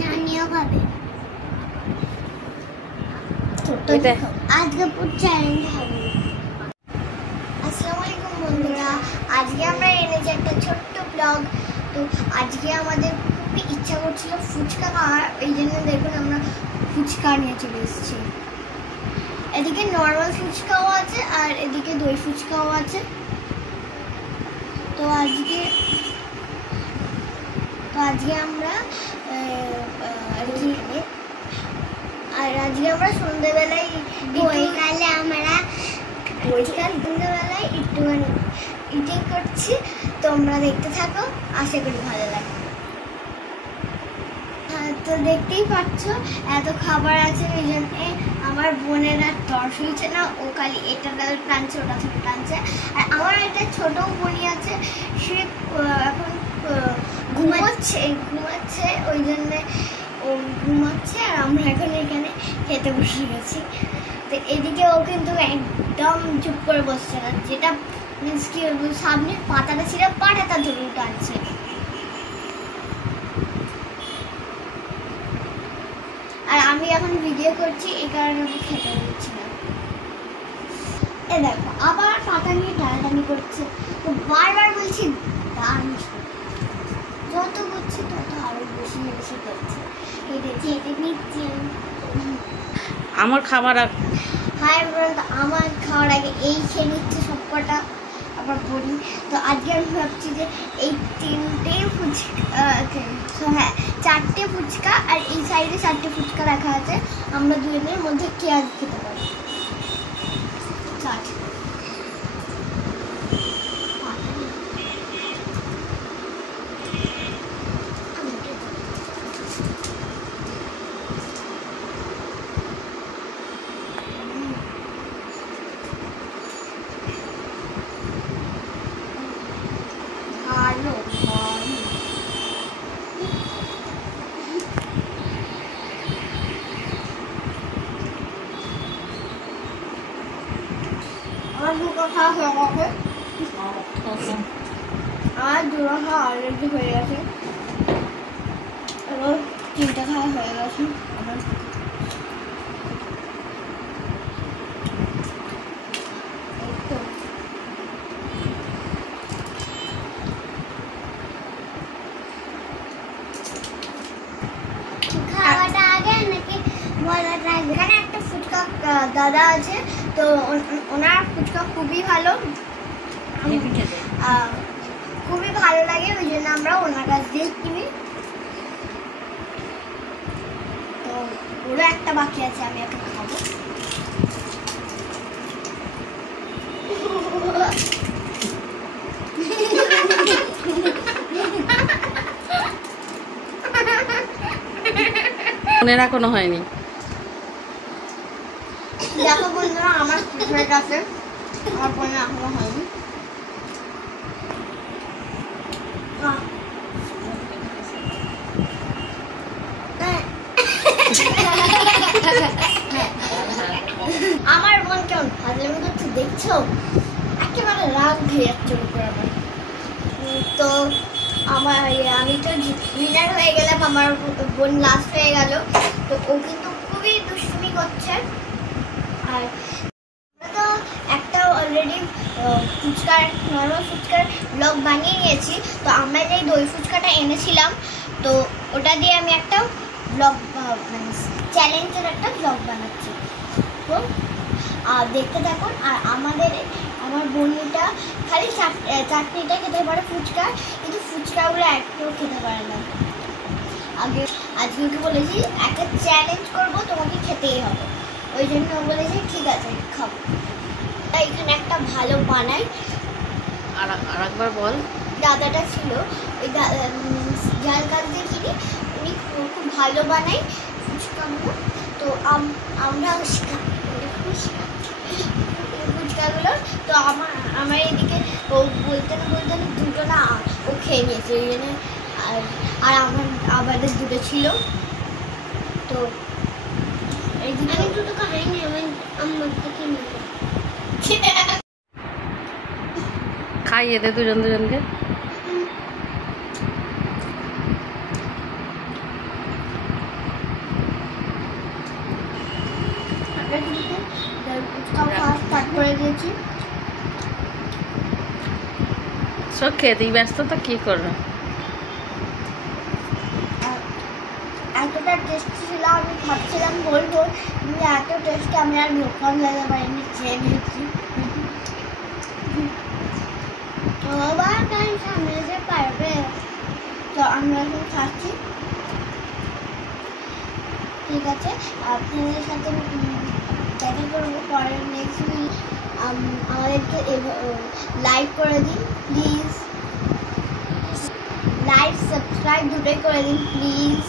নানিও খাবে। আজকে পুরো চ্যালেঞ্জ হবে। আসসালামু আলাইকুম বন্ধুরা, আজকে আমরা এনেছি একটা ছোট্ট ব্লগ। তো আজকে আমাদের খুবই ইচ্ছা করছিল ফুচকা খাওয়ার, এই জন্য দেখুন আমরা ফুচকা নিয়ে চলে এসেছি। এদিকে নর্মাল ফুচকাও আছে আর এদিকে দই ফুচকাও আছে। তো আজকে আমরা সন্ধ্যেবেলায় সন্ধ্যেবেলায় একটুখানি ইটিং করছি। তোমরা দেখতে থাকো, আশা করি ভালো লাগে। তো দেখতেই পাচ্ছ এত খাবার আছে, এই জন্য আমার বোনের আর তর্স হয়েছে না, ও খালি এটা টানছে ওটা থেকে টানছে। আর আমার একটা ছোট বোনই আছে, সে এখন ঘুমাচ্ছে, ওই জন্যে ও ঘুমাচ্ছে আর আমরা এখন এখানে খেতে বসে গেছি। তো এদিকে ও কিন্তু একদম চুপ করে বসছে না, যেটা মিন্স কি সামনে পাতাটা ছিল পাটাটা ধরে টানছে। আর আমি এখন ভিডিও করছি, এই কারণে আমি খেতে দিচ্ছি না। এ দেখো আবার পাতা নিয়ে টানাটানি করছে, তো বারবার বলছি দাঁড়ান, যত করছে তত আরো বেশি বেশি করছে। আমার খাবার আমার খাওয়ার আগে এই খেয়ে নিচ্ছে সবকটা, আবার বলি। তো আজকে আমি ভাবছি যে এই চারটে ফুচকা আর এই সাইডে 4টে ফুচকা রাখা আছে, আমরা দুজনের মধ্যে কে আগে খেতে পারি। আমার দুটো খাওয়া হয়ে গেছে, অলরেডি হয়ে গেছে, এবার 3টা খাওয়া হয়ে গেছে আমার। খাওয়াটা আগে নাকি বলাটা আগে? এখানে একটা ফুচকা দাদা আছে, তো ওনার ফুচকা খুবই ভালো, খুবই ভালো লাগে, ওই জন্য আমরা ওনার কাছ দিয়ে কিনি। তো ওরা একটা বাকি আছে, আমি একটা খাবো। মনের এখনো হয়নি। দেখো বন্ধুরা, আমার ফেভারিট আছে, আমার বোনের এখনো হয়নি। আমার বোন কেমন ফাজলামি করছে দেখছো, একেবারে রাগ হয়ে যাচ্ছে উপর আমার। তো আমি তো উইনার হয়ে গেলাম, আমার বোন লাস্ট হয়ে গেল। তো ও কিন্তু খুবই দুষ্টুমি করছে। আর তো একটা অলরেডি নর্মাল ফুচকার ব্লগ বানিয়ে নিয়েছি। তো আমরা যে দই ফুচকাটা এনেছিলাম, তো ওটা দিয়ে আমি একটা ব্লগ মানে চ্যালেঞ্জের একটা ব্লগ বানাচ্ছি। তো দেখতে থাকুন। আর আমার বোনটা খালি চাটনিটা খেতে পারে ফুচকা, কিন্তু ফুচকাগুলো একটাও খেতে পারে না। আজকে ওকে বলেছি একটা চ্যালেঞ্জ করবো, তোমাকে খেতেই হবে, ওই জন্য বলেছি ঠিক আছে খাবো। তাই এখানে একটা ভালো বানাই। আর একবার বল। দাদাটা ছিল ওই যার কাছ দিয়ে কিনি, উনি খুব ভালো বানাই ফুচকাগুলো। তো আমরা ফুচকাগুলো, তো আমার এদিকে ও বলতে না দুটো না ও খেয়ে নিয়েছে, ওই জন্য। আর আমাদের দুটো ছিল, তো এই দুটো দুটো খাইনি, আমি আমার থেকে নিয়ে খাইয়ে দে দুজনকে। ভরে দিয়েছি। সব খেতেই ব্যস্ত তো কি করবে। এতটা টেস্টি ছিল, আমি ভাবছিলাম বলবো, কিন্তু এত টেস্টি আমি আর লোকাল লাগাতে পারিনি, খেয়ে নিয়েছি। আবার তাই সামনে যে পারবে, তো আমরা এখন খাচ্ছি। ঠিক আছে, আপনাদের সাথে দেখা করবো পরের নেক্সট উইক। আমাদেরকে লাইক করে দিন প্লিজ, লাইক সাবস্ক্রাইব দুটোই করে দিন প্লিজ।